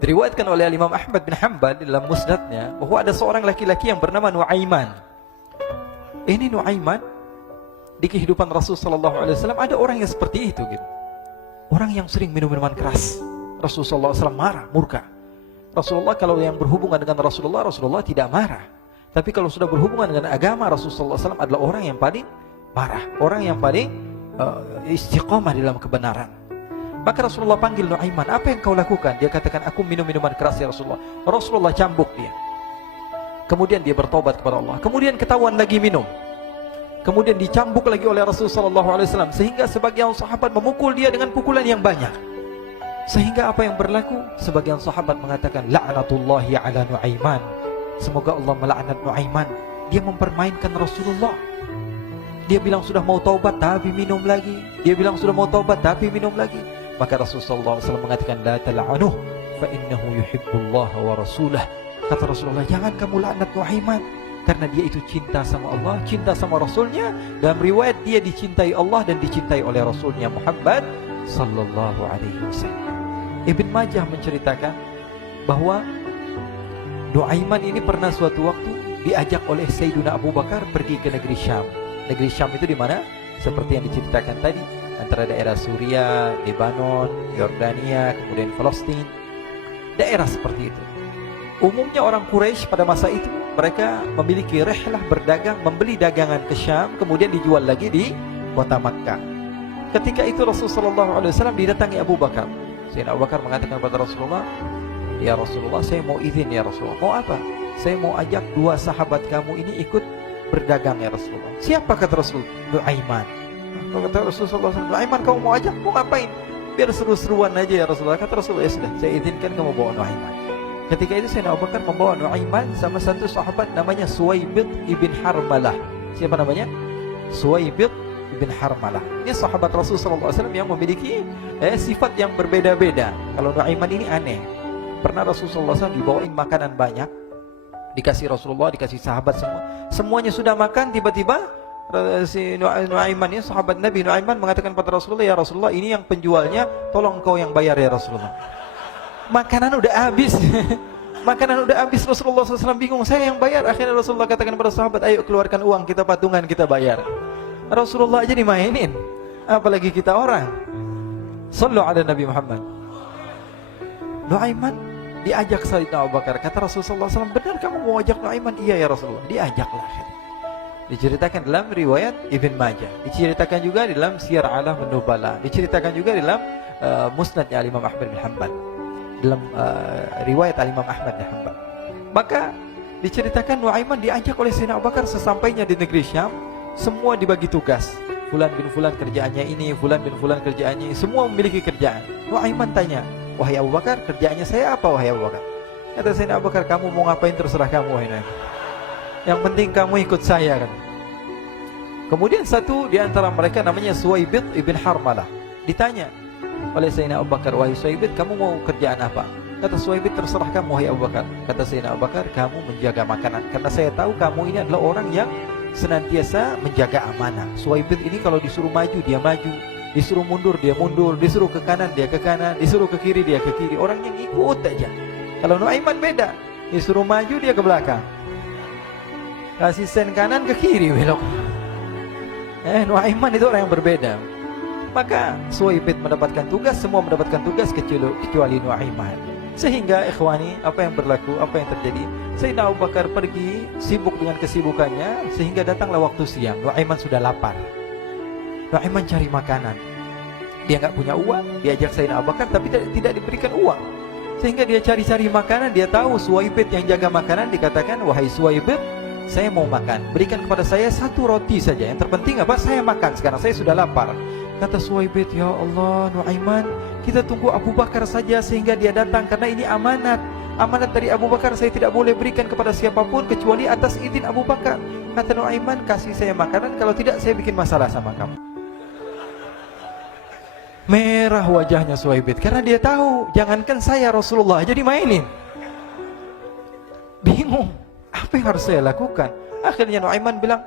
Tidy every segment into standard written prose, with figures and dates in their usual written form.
Diriwayatkan oleh Imam Ahmad bin Hanbal dalam musnadnya bahwa ada seorang laki-laki yang bernama Nuaiman. Ini Nuaiman di kehidupan Rasul sallallahu alaihi wasallam ada orang yang seperti itu gitu. Orang yang sering minum minuman keras. Rasul sallallahu alaihi wasallam marah, murka. Rasulullah kalau yang berhubungan dengan Rasulullah tidak marah. Tapi kalau sudah berhubungan dengan agama, Rasul sallallahu alaihi wasallam adalah orang yang paling marah, orang yang paling istiqamah dalam kebenaran. Maka Rasulullah panggil Nuaiman, apa yang kau lakukan? Dia katakan, aku minum minuman keras ya Rasulullah. Rasulullah cambuk dia. Kemudian dia bertobat kepada Allah. Kemudian ketahuan lagi minum. Kemudian dicambuk lagi oleh Rasulullah SAW. Sehingga sebagian sahabat memukul dia dengan pukulan yang banyak. Sehingga apa yang berlaku? Sebagian sahabat mengatakan, la'natullahi ala Nuaiman. Semoga Allah melaknat Nuaiman. Dia mempermainkan Rasulullah. Dia bilang sudah mau taubat tapi minum lagi. Dia bilang sudah mau taubat tapi minum lagi. Maka Rasulullah SAW mengatakan, la tal'anuh fa innahu yuhibbullah wa rasulah. Kata Rasulullah, jangan kamu laknat Nuaiman, karena dia itu cinta sama Allah, cinta sama Rasulnya. Dalam riwayat dia dicintai Allah dan dicintai oleh Rasulnya Muhammad sallallahu alaihi wasallam. Ibn Majah menceritakan bahwa Nuaiman ini pernah suatu waktu diajak oleh Sayyidina Abu Bakar pergi ke negeri Syam. Negeri Syam itu di mana? Seperti yang diceritakan tadi, antara daerah Suriah, Lebanon, Yordania, kemudian Palestina. Daerah seperti itu. Umumnya orang Quraisy pada masa itu mereka memiliki rihlah berdagang, membeli dagangan ke Syam, kemudian dijual lagi di kota Makkah. Ketika itu Rasulullah SAW didatangi Abu Bakar. Sayyidina Abu Bakar mengatakan kepada Rasulullah, ya Rasulullah, saya mau izin ya Rasulullah. Mau apa? Saya mau ajak dua sahabat kamu ini ikut berdagang ya Rasulullah. Siapa kata Rasul? Nuaiman. Kata Rasulullah, Nuaiman kamu mau ajak? Mau ngapain? Biar seru-seruan aja ya Rasulullah. Kata Rasulullah, ya sudah, saya izinkan kamu bawa Nuaiman. Ketika itu Sayyidina Abu Bakar membawa Nuaiman sama satu sahabat namanya Suwaibid ibn Harmalah. Siapa namanya? Suwaibid ibn Harmalah. Ini sahabat Rasulullah SAW yang memiliki sifat yang berbeda-beda. Kalau Nuaiman ini aneh. Pernah Rasulullah SAW dibawain makanan banyak, dikasih Rasulullah, dikasih sahabat semua. Semuanya sudah makan, tiba-tiba si Nuaiman ini, sahabat Nabi Nuaiman mengatakan kepada Rasulullah, ya Rasulullah, ini yang penjualnya, tolong kau yang bayar ya Rasulullah. Makanan udah habis. Makanan udah habis. Rasulullah SAW bingung, saya yang bayar. Akhirnya Rasulullah katakan kepada sahabat, ayo keluarkan uang, kita patungan, kita bayar. Rasulullah aja dimainin, apalagi kita orang. Sallu ala Nabi Muhammad. Nuaiman diajak Sayyidina Abu Bakar. Kata Rasulullah SAW, benar kamu mau ajak Nuaiman? Iya ya Rasulullah. Diajaklah. Diceritakan dalam riwayat Ibn Majah, diceritakan juga dalam Siyar A'lam Nubala, diceritakan juga dalam Musnadnya Imam Ahmad bin Hanbal, dalam riwayat Imam Ahmad bin Hanbal. Maka diceritakan Nuaiman diajak oleh Sayyidina Abu Bakar. Sesampainya di negeri Syam, semua dibagi tugas. Fulan bin Fulan kerjaannya ini, Fulan bin Fulan kerjaannya ini, semua memiliki kerjaan. Nuaiman tanya, wahai Abu Bakar, kerjaannya saya apa wahai Abu Bakar? Kata Sayyidina Abu Bakar, kamu mau ngapain terserah kamu wahai Nuaiman. Yang penting kamu ikut saya kan. Kemudian satu di antara mereka namanya Suwaibid ibn Harmalah. Ditanya oleh Sayyidina Abu Bakar, wahai Suwaibid, kamu mau kerjaan apa? Kata Suwaibid, terserah kamu wahai Abu Bakar. Kata Sayyidina Abu Bakar, kamu menjaga makanan, karena saya tahu kamu ini adalah orang yang senantiasa menjaga amanah. Suwaibid ini kalau disuruh maju dia maju, disuruh mundur dia mundur, disuruh ke kanan dia ke kanan, disuruh ke kiri dia ke kiri. Orang yang ikut aja. Kalau Nuaiman beda, disuruh maju dia ke belakang, kasih sen kanan ke kiri belok. Nuaiman itu orang yang berbeda. Maka Suwaibid mendapatkan tugas, semua mendapatkan tugas kecuali Nuaiman. Sehingga ikhwani, apa yang berlaku, apa yang terjadi? Sayyidina Abu Bakar pergi sibuk dengan kesibukannya, sehingga datanglah waktu siang. Nuaiman sudah lapar. Nuaiman cari makanan. Dia nggak punya uang, diajak Sayyidina Abu Bakar tapi tidak diberikan uang. Sehingga dia cari-cari makanan. Dia tahu Suwaibid yang jaga makanan. Dikatakan, wahai Suwaibid, saya mau makan, berikan kepada saya satu roti saja. Yang terpenting apa? Saya makan sekarang, saya sudah lapar. Kata Suwaibid, ya Allah Nuaiman, kita tunggu Abu Bakar saja sehingga dia datang, karena ini amanat. Amanat dari Abu Bakar, saya tidak boleh berikan kepada siapapun kecuali atas izin Abu Bakar. Kata Nuaiman, kasih saya makanan, kalau tidak saya bikin masalah sama kamu. Merah wajahnya Suwaibid, karena dia tahu, jangankan saya Rasulullah aja dimainin. Bingung. Apa yang harus saya lakukan? Akhirnya Nuaiman bilang,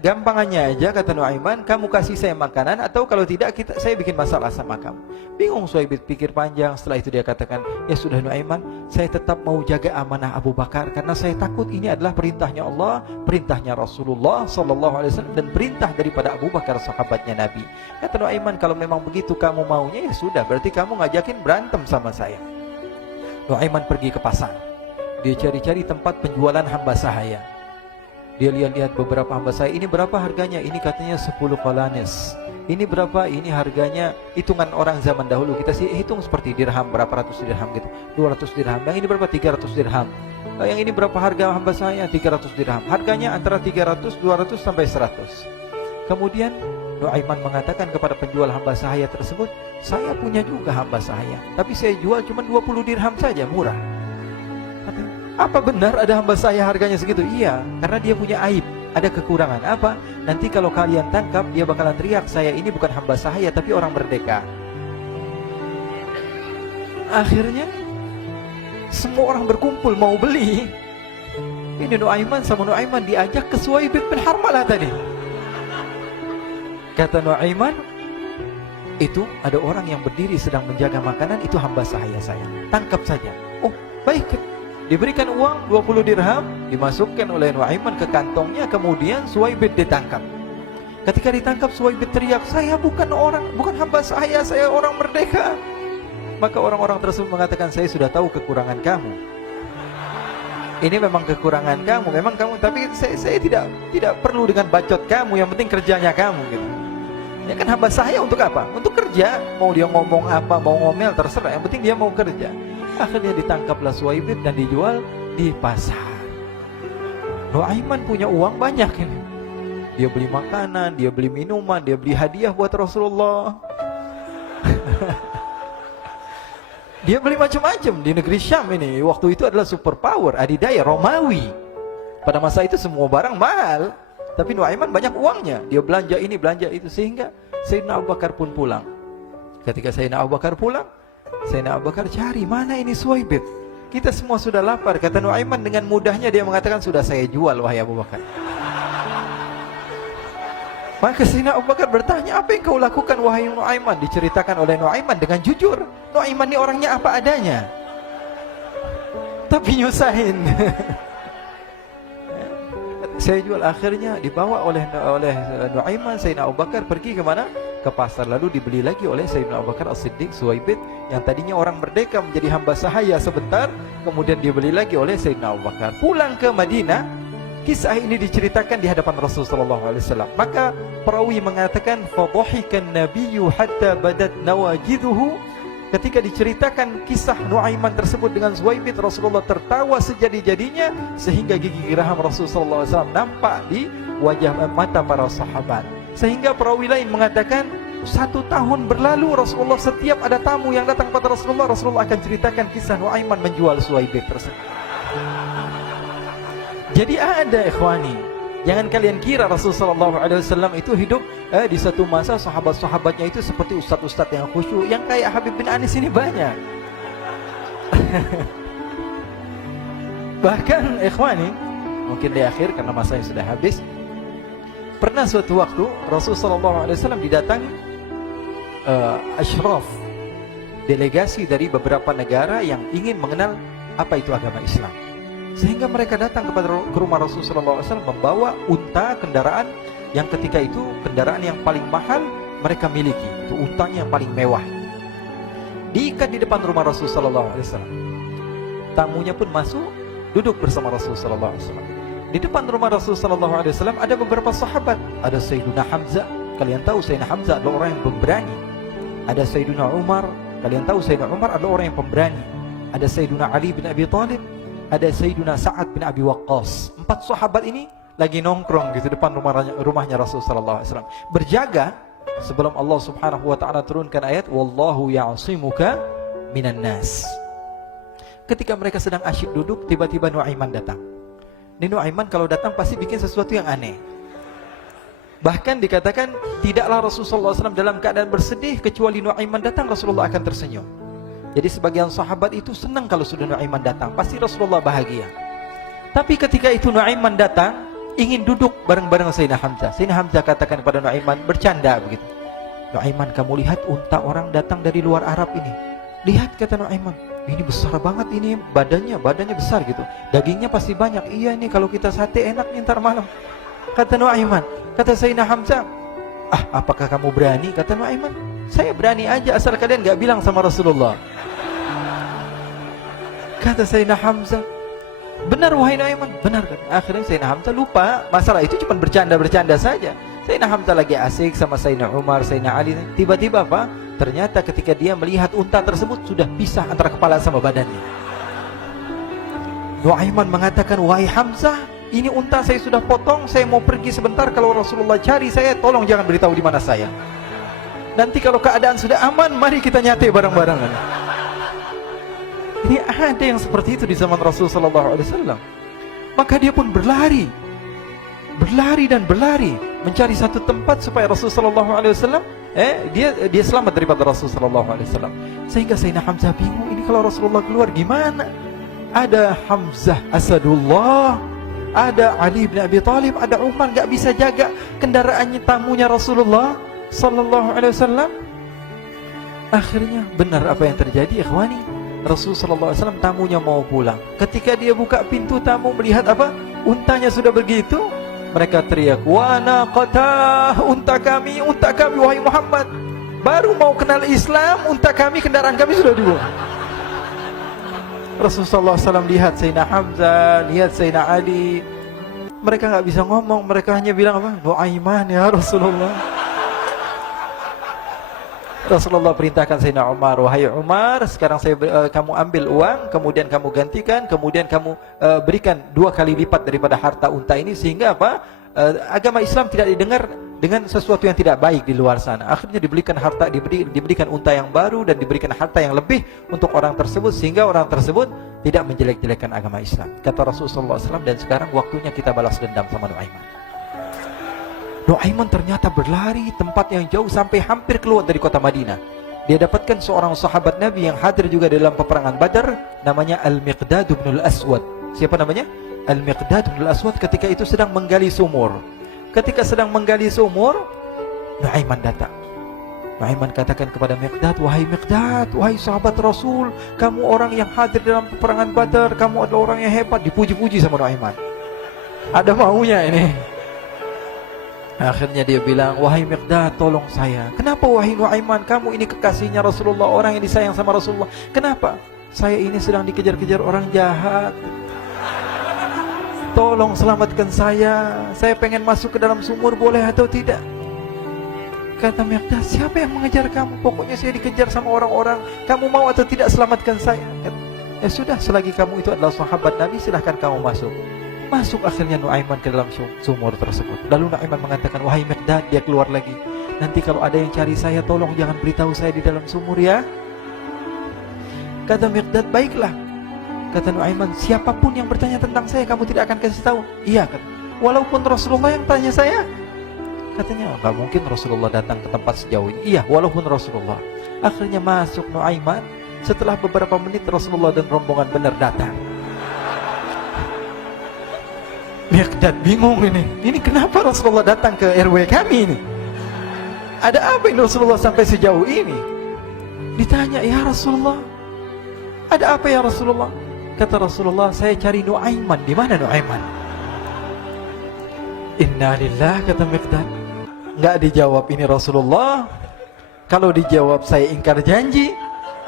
gampangannya aja, kata Nuaiman, kamu kasih saya makanan, atau kalau tidak saya bikin masalah sama kamu. Bingung Suhaib pikir panjang. Setelah itu dia katakan, ya sudah Nuaiman, saya tetap mau jaga amanah Abu Bakar, karena saya takut ini adalah perintahnya Allah, perintahnya Rasulullah SAW, dan perintah daripada Abu Bakar, sahabatnya Nabi. Kata Nuaiman, kalau memang begitu kamu maunya, ya sudah, berarti kamu ngajakin berantem sama saya. Nuaiman pergi ke pasar. Dia cari-cari tempat penjualan hamba sahaya. Dia lihat-lihat beberapa hamba sahaya. Ini berapa harganya? Ini katanya 10 qalanes. Ini berapa? Ini harganya, hitungan orang zaman dahulu. Kita sih hitung seperti dirham, berapa ratus dirham gitu. 200 dirham. Yang ini berapa? 300 dirham. Yang ini berapa harga hamba sahaya? 300 dirham. Harganya antara 300, 200 sampai 100. Kemudian Nuaiman mengatakan kepada penjual hamba sahaya tersebut, saya punya juga hamba sahaya, tapi saya jual cuma 20 dirham saja, murah. Apa benar ada hamba saya harganya segitu? Iya, karena dia punya aib, ada kekurangan. Apa? Nanti kalau kalian tangkap, dia bakalan teriak, saya ini bukan hamba sahaya tapi orang merdeka. Akhirnya semua orang berkumpul mau beli. Ini Nuaiman sama Nuaiman diajak ke Suhaib bin Harmalah tadi. Kata Nuaiman, itu ada orang yang berdiri sedang menjaga makanan, itu hamba sahaya saya, tangkap saja. Oh baik. Diberikan uang 20 dirham, dimasukkan oleh Nuaiman ke kantongnya, kemudian Suhaib ditangkap. Ketika ditangkap, Suhaib teriak, saya bukan hamba saya orang merdeka. Maka orang-orang tersebut mengatakan, saya sudah tahu kekurangan kamu. Ini memang kekurangan kamu, memang kamu, tapi saya tidak perlu dengan bacot kamu, yang penting kerjanya kamu gitu. Ya kan hamba saya untuk apa? Untuk kerja. Mau dia ngomong apa, mau ngomel terserah, yang penting dia mau kerja. Akhirnya ditangkaplah Suhaib dan dijual di pasar. Nuaiman punya uang banyak ini. Dia beli makanan, dia beli minuman, dia beli hadiah buat Rasulullah. Dia beli macam-macam di negeri Syam ini. Waktu itu adalah superpower, adidaya Romawi. Pada masa itu semua barang mahal, tapi Nuaiman banyak uangnya. Dia belanja ini, belanja itu, sehingga Sayyidina Abu Bakar pun pulang. Ketika Sayyidina Abu Bakar pulang, Sayyidina Abu Bakar cari, mana ini Suhaib? Kita semua sudah lapar. Kata Nuaiman dengan mudahnya dia mengatakan, sudah saya jual wahai Abu Bakar. Maka Sayyidina Abu Bakar bertanya, apa yang kau lakukan wahai Nuaiman? Diceritakan oleh Nuaiman dengan jujur. Nuaiman ini orangnya apa adanya, tapi nyusahin. Saya jual. Akhirnya dibawa oleh Nuaiman, Sayyidina Abu Bakar pergi ke mana? Ke pasar. Lalu dibeli lagi oleh Sayyidina Abu Bakar As-Siddiq, Suhaib yang tadinya orang merdeka menjadi hamba sahaya sebentar, kemudian dibeli lagi oleh Sayyidina Abu Bakar. Pulang ke Madinah, kisah ini diceritakan di hadapan Rasulullah SAW. Maka perawi mengatakan, fadhahikan nabiyyu hatta badat nawajiduhu. Ketika diceritakan kisah Nuaiman tersebut dengan Suhaib, Rasulullah tertawa sejadi-jadinya, sehingga gigi geraham Rasulullah SAW nampak di wajah mata para sahabat. Sehingga perawi lain mengatakan, 1 tahun berlalu Rasulullah, setiap ada tamu yang datang kepada Rasulullah, Rasulullah akan ceritakan kisah Nuaiman menjual Suhaib tersebut. Jadi ada ikhwani, jangan kalian kira Rasulullah SAW itu hidup di satu masa sahabat-sahabatnya itu seperti ustadz-ustadz yang khusyuk, yang kayak Habib bin Anis ini banyak. Bahkan ikhwani, mungkin di akhir karena masanya sudah habis, pernah suatu waktu Rasulullah SAW didatangi asyraf, delegasi dari beberapa negara yang ingin mengenal apa itu agama Islam. Sehingga mereka datang ke rumah Rasulullah SAW membawa unta, kendaraan yang ketika itu kendaraan yang paling mahal mereka miliki. Itu untanya yang paling mewah. Diikat di depan rumah Rasulullah SAW. Tamunya pun masuk, duduk bersama Rasulullah SAW. Di depan rumah Rasulullah SAW ada beberapa sahabat. Ada Sayyiduna Hamzah. Kalian tahu Sayyidina Hamzah adalah orang yang pemberani. Ada Sayyiduna Umar. Kalian tahu Sayyidina Umar adalah orang yang pemberani. Ada Sayyiduna Ali bin Abi Thalib. Ada Sayyiduna Sa'ad bin Abi Waqqas. 4 sahabat ini lagi nongkrong gitu depan rumahnya Rasulullah SAW, berjaga sebelum Allah Subhanahu wa taala turunkan ayat wallahu ya'simuka minan nas. Ketika mereka sedang asyik duduk, tiba-tiba Nuaiman datang. Ini Nuaiman kalau datang pasti bikin sesuatu yang aneh. Bahkan dikatakan tidaklah Rasulullah SAW dalam keadaan bersedih, kecuali Nuaiman datang Rasulullah akan tersenyum. Jadi sebagian sahabat itu senang kalau sudah Nuaiman datang, pasti Rasulullah bahagia. Tapi ketika itu Nuaiman datang, ingin duduk bareng-bareng Sayyidina Hamzah. Sayyidina Hamzah katakan kepada Nuaiman, bercanda begitu. Nuaiman, kamu lihat unta orang datang dari luar Arab ini. Lihat, kata Nuaiman, ini besar banget ini, badannya besar gitu. Dagingnya pasti banyak. Iya, ini kalau kita sate enak nih ntar malam. Kata Nuaiman. Kata Sayyidina Hamzah, apakah kamu berani? Kata Nuaiman, saya berani aja asal kalian gak bilang sama Rasulullah. Kata Sayyidina Hamzah, benar wahai Nuaiman, benar kan? Akhirnya Sayyidina Hamzah lupa masalah itu, cuma bercanda-bercanda saja. Sayyidina Hamzah lagi asik sama Sayyidina Umar, Sayyidina Ali. Tiba-tiba apa? Ternyata ketika dia melihat unta tersebut sudah pisah antara kepala sama badannya. Nuaiman mengatakan, wahai Hamzah, ini unta saya sudah potong, saya mau pergi sebentar. Kalau Rasulullah cari saya, tolong jangan beritahu di mana saya. Nanti kalau keadaan sudah aman, mari kita nyate bareng-bareng. Ini ada yang seperti itu di zaman Rasulullah SAW. Maka dia pun berlari dan berlari mencari satu tempat supaya Rasulullah SAW dia selamat daripada Rasulullah SAW. Sehingga Sayyidina Hamzah bingung, ini kalau Rasulullah keluar gimana? Ada Hamzah Asadullah, ada Ali bin Abi Thalib, ada Umar, gak bisa jaga kendaraannya, tamunya Rasulullah SAW. Akhirnya benar apa yang terjadi, ikhwani. Rasulullah SAW tamunya mau pulang. Ketika dia buka pintu tamu, melihat apa? Untanya sudah begitu. Mereka teriak, wa naqatah, unta kami wahai Muhammad. Baru mau kenal Islam, unta kami, kendaraan kami sudah dibuang. Rasulullah SAW lihat Sayyidina Hamzah, lihat Sayyidina Ali. Mereka gak bisa ngomong, mereka hanya bilang apa? Nuaiman ya Rasulullah. Rasulullah perintahkan Sayyidina Umar, wahai Umar, sekarang kamu ambil uang, kemudian kamu gantikan, kemudian kamu berikan 2 kali lipat daripada harta unta ini, sehingga apa? Agama Islam tidak didengar dengan sesuatu yang tidak baik di luar sana. Akhirnya diberikan harta, diberikan unta yang baru dan diberikan harta yang lebih untuk orang tersebut, sehingga orang tersebut tidak menjelek-jelekan agama Islam. Kata Rasulullah SAW, dan sekarang waktunya kita balas dendam sama Nuaiman. Nuaiman ternyata berlari tempat yang jauh sampai hampir keluar dari kota Madinah. Dia dapatkan seorang sahabat Nabi yang hadir juga dalam peperangan Badar, namanya Al-Miqdad bin Al-Aswad. Siapa namanya? Al-Miqdad bin Al-Aswad ketika itu sedang menggali sumur. Ketika sedang menggali sumur, Nuaiman datang. Nuaiman katakan kepada Miqdad, wahai Miqdad, wahai sahabat Rasul, kamu orang yang hadir dalam peperangan Badar, kamu adalah orang yang hebat. Dipuji-puji sama Nuaiman. Ada maunya ini. Akhirnya dia bilang, wahai Miqdad, tolong saya. Kenapa wahai Nuaiman, kamu ini kekasihnya Rasulullah, orang yang disayang sama Rasulullah. Kenapa? Saya ini sedang dikejar-kejar orang jahat. Tolong selamatkan saya. Saya pengen masuk ke dalam sumur, boleh atau tidak? Kata Miqdad, siapa yang mengejar kamu? Pokoknya saya dikejar sama orang-orang. Kamu mau atau tidak selamatkan saya? Ya sudah, selagi kamu itu adalah sahabat Nabi, silahkan kamu masuk. Masuk akhirnya Nuaiman ke dalam sumur tersebut. Lalu Nuaiman mengatakan, wahai Miqdad, dia keluar lagi. Nanti kalau ada yang cari saya, tolong jangan beritahu saya di dalam sumur ya. Kata Miqdad, baiklah. Kata Nuaiman, siapapun yang bertanya tentang saya, kamu tidak akan kasih tahu. Iya, kan? Walaupun Rasulullah yang tanya saya. Katanya, enggak mungkin Rasulullah datang ke tempat sejauh ini. Iya, walaupun Rasulullah. Akhirnya masuk Nuaiman. Setelah beberapa menit, Rasulullah dan rombongan benar datang. Miqdad bingung ini. Ini kenapa Rasulullah datang ke RW kami ini? Ada apa ini Rasulullah sampai sejauh ini? Ditanya, ya Rasulullah, ada apa ya Rasulullah? Kata Rasulullah, saya cari Nuaiman. Di mana Nuaiman? Innalillah, kata Miqdad. Enggak dijawab ini Rasulullah. Kalau dijawab saya ingkar janji.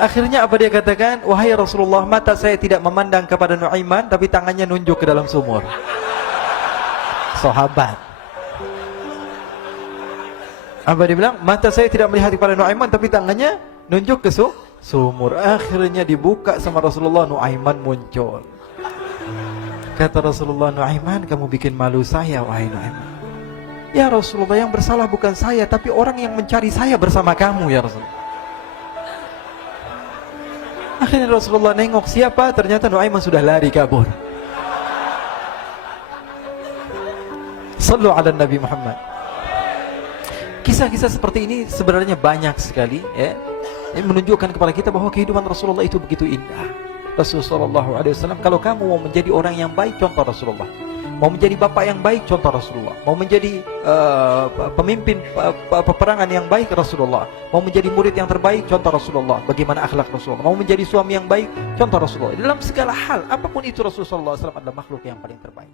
Akhirnya apa dia katakan? Wahai Rasulullah, mata saya tidak memandang kepada Nuaiman, tapi tangannya nunjuk ke dalam sumur. Sahabat. Apa dia bilang? Mata saya tidak melihat kepada Nuaiman, tapi tangannya nunjuk ke sumur. Akhirnya dibuka sama Rasulullah, Nuaiman muncul. Kata Rasulullah, Nuaiman, kamu bikin malu saya, wahai Nuaiman. Ya Rasulullah, yang bersalah bukan saya, tapi orang yang mencari saya bersama kamu, ya Rasulullah. Akhirnya Rasulullah nengok, siapa? Ternyata Nuaiman sudah lari kabur. Sallu ala Nabi Muhammad. Kisah-kisah seperti ini sebenarnya banyak sekali, ya. Ini menunjukkan kepada kita bahwa kehidupan Rasulullah itu begitu indah. Rasulullah SAW, kalau kamu mau menjadi orang yang baik, contoh Rasulullah. Mau menjadi bapak yang baik, contoh Rasulullah. Mau menjadi pemimpin peperangan yang baik, Rasulullah. Mau menjadi murid yang terbaik, contoh Rasulullah. Bagaimana akhlak Rasulullah. Mau menjadi suami yang baik, contoh Rasulullah. Dalam segala hal, apapun itu, Rasulullah SAW adalah makhluk yang paling terbaik.